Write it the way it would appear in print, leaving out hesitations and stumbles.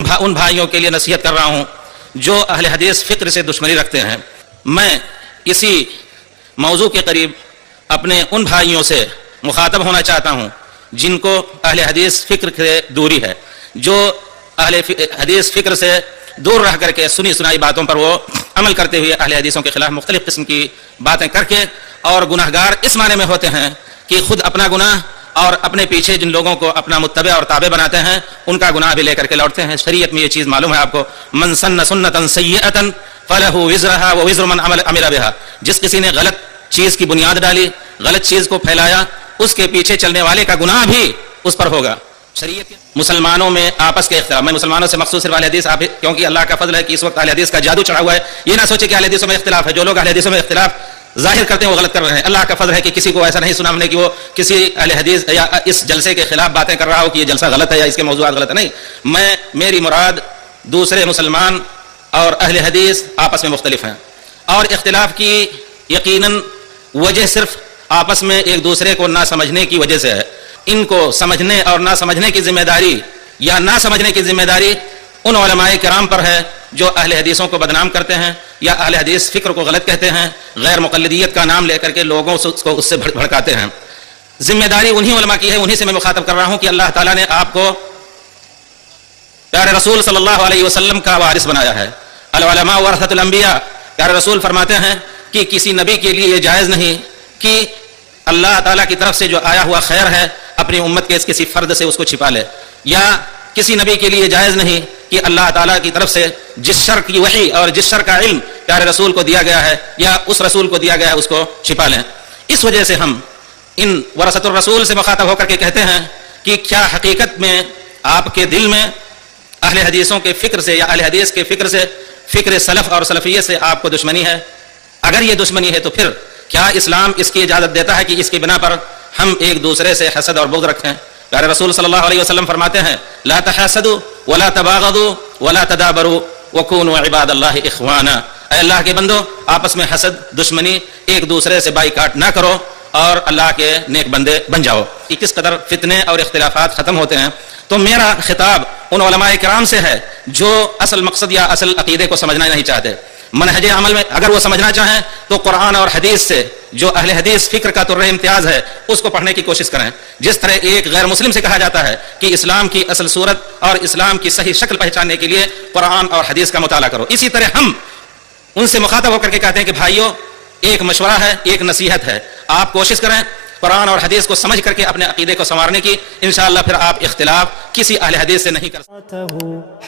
ان بھائیوں کے لیے نصیحت کر رہا ہوں جو اہل حدیث فکر سے دشمنی رکھتے ہیں۔ میں اسی موضوع کے قریب اپنے ان بھائیوں سے مخاطب ہونا چاہتا ہوں جن کو اہل حدیث فکر سے دوری ہے، جو اہل حدیث فکر سے دور رہ کر کے سنی سنائی باتوں پر وہ عمل کرتے ہوئے اہل حدیثوں کے خلاف مختلف قسم کی باتیں کر کے اور گناہگار اس معنی میں ہوتے ہیں کہ خود اپنا گناہ اور اپنے پیچھے جن لوگوں کو اپنا متبع اور تابع بناتے ہیں ان کا گناہ بھی لے کر کے لوٹتے ہیں۔ شریعت میں یہ چیز معلوم ہے آپ کو، من سن سنتا سیئتا فلہ وزرھا ووزر من عمل بها، جس کسی نے غلط چیز کی بنیاد ڈالی، غلط چیز کو پھیلایا، اس کے پیچھے چلنے والے کا گناہ بھی اس پر ہوگا۔ شریعت مسلمانوں میں آپس کے اختلاف، میں مسلمانوں سے مخصوص صرف اہل حدیث، کیونکہ اللہ کا فضل ہے کہ اس وقت اہل حدیث کا جادو چڑھا ہوا ہے، یہ نہ سوچے کہ اہل حدیثوں میں اختلاف ہے۔ جو لوگ اہل حدیثوں میں اختلاف ظاہر کرتے ہیں وہ غلط کر رہے ہیں۔ اللہ کا فضل ہے کہ کسی کو ایسا نہیں سنا ہم نے کہ وہ کسی اہل حدیث یا اس جلسے کے خلاف باتیں کر رہا ہو کہ یہ جلسہ غلط ہے یا اس کے موضوعات غلط ہے، نہیں۔ میری مراد دوسرے مسلمان اور اہل حدیث آپس میں مختلف ہیں، اور اختلاف کی یقیناً وجہ صرف آپس میں ایک دوسرے کو نہ سمجھنے کی وجہ سے ہے۔ ان کو سمجھنے اور نہ سمجھنے کی ذمہ داری یا نہ سمجھنے کی ذمہ داری ان علماء کرام پر ہے جو اہل حدیثوں کو بدنام کرتے ہیں یا اہل حدیث فکر کو غلط کہتے ہیں، غیر مقلدیت کا نام لے کر کے لوگوں کو اس سے بھڑکاتے ہیں۔ ذمہ داری انہی علماء کی ہے، انہی سے میں مخاطب کر رہا ہوں کہ اللہ تعالیٰ نے آپ کو پیارے رسول صلی اللہ علیہ وسلم کا وارث بنایا ہے۔ العلماء ورثۃ الانبیاء، پیارے رسول فرماتے ہیں کہ کسی نبی کے لیے یہ جائز نہیں کہ اللہ تعالیٰ کی طرف سے جو آیا ہوا خیر ہے اپنی امت کے کسی فرد سے اس کو چھپا لے، یا کسی نبی کے لیے جائز نہیں کہ اللہ تعالیٰ کی طرف سے جس شر کی وحی اور جس شر کا علم پیارے رسول کو دیا گیا ہے یا اس رسول کو دیا گیا ہے اس کو چھپا لیں۔ اس وجہ سے ہم ان ورثۃ الرسول سے مخاطب ہو کر کے کہتے ہیں کہ کیا حقیقت میں آپ کے دل میں اہل حدیثوں کے فکر سے یا اہل حدیث کے فکر سے، فکر سلف اور سلفیت سے آپ کو دشمنی ہے؟ اگر یہ دشمنی ہے تو پھر کیا اسلام اس کی اجازت دیتا ہے کہ اس کی بنا پر ہم ایک دوسرے سے حسد اور بغض رکھیں؟ پیارے رسول صلی اللہ علیہ وسلم فرماتے ہیں لا تحاسدوا ولا تباغضوا ولا تدابروا وكونوا عباد اللہ اخوانا، اے اللہ کے بندو آپس میں حسد، دشمنی، ایک دوسرے سے بائیکاٹ نہ کرو اور اللہ کے نیک بندے بن جاؤ۔ کہ کس قدر فتنے اور اختلافات ختم ہوتے ہیں۔ تو میرا خطاب ان علماء کرام سے ہے جو اصل مقصد یا اصل عقیدے کو سمجھنا نہیں چاہتے۔ منہج عمل میں اگر وہ سمجھنا چاہیں تو قرآن اور حدیث سے جو اہل حدیث فکر کا طرح امتیاز ہے اس کو پڑھنے کی کوشش کریں۔ جس طرح ایک غیر مسلم سے کہا جاتا ہے کہ اسلام کی اصل صورت اور اسلام کی صحیح شکل پہچاننے کے لیے قرآن اور حدیث کا مطالعہ کرو، اسی طرح ہم ان سے مخاطب ہو کر کے کہتے ہیں کہ بھائیو، ایک مشورہ ہے، ایک نصیحت ہے، آپ کوشش کریں قرآن اور حدیث کو سمجھ کر کے اپنے عقیدے کو سنوارنے کی، انشاءاللہ پھر آپ اختلاف کسی اہل حدیث سے نہیں کر سکتے۔